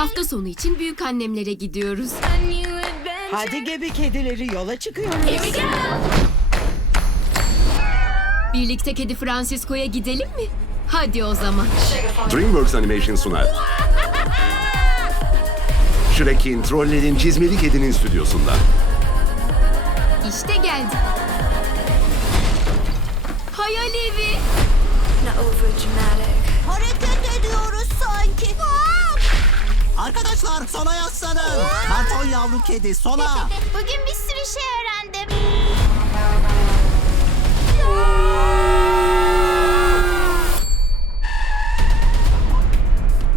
Hafta sonu için büyük annemlere gidiyoruz. Hadi gebe kedileri yola çıkıyoruz. Birlikte kedi Francisco'ya gidelim mi? Hadi o zaman. DreamWorks Animation sunar. Shrek'in, Troller'in, Çizmeli Kedi'nin stüdyosunda. İşte geldi. Hayal evi. Hareket Arkadaşlar sola yazsanın. Karton yavru kedi sola. Bugün bir sürü şey öğrendim.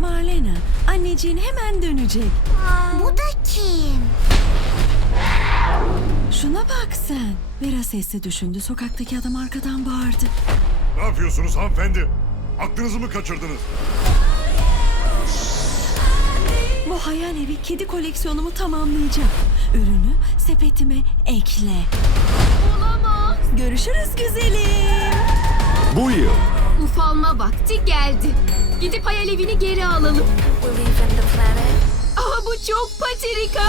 Marlena, anneciğin hemen dönecek. Bu da kim? Şuna bak sen. Vera sesle düşündü. Sokaktaki adam arkadan bağırdı. Ne yapıyorsunuz hanımefendi? Aklınızı mı kaçırdınız? hayal evi kedi koleksiyonumu tamamlayacağım. Ürünü sepetime ekle. Olamaz. Görüşürüz güzelim. Bu yıl. Ufalma vakti geldi. Gidip hayal evini geri alalım. Ama bu çok paterika.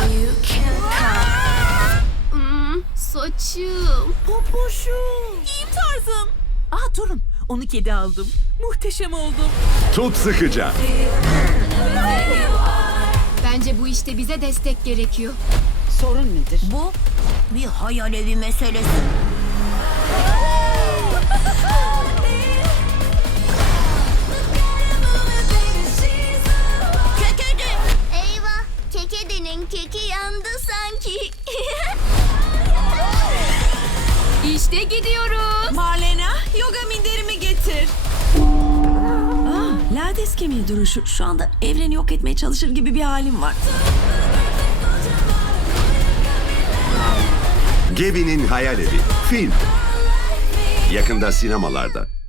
Hmm, saçım. Popoşum. Giyim tarzım. Aa durun. Onu kedi aldım. Muhteşem oldum. Tut sıkacak. Ee, işte bize destek gerekiyor. Sorun nedir? Bu bir hayal evi meselesi. Kekedi! Eyvah! Kekedinin keki yandı sanki. İşte gidiyoruz. Marlena patates kemiği duruşu. Şu anda evreni yok etmeye çalışır gibi bir halim var. Gebi'nin Hayal Evi. Film. Yakında sinemalarda.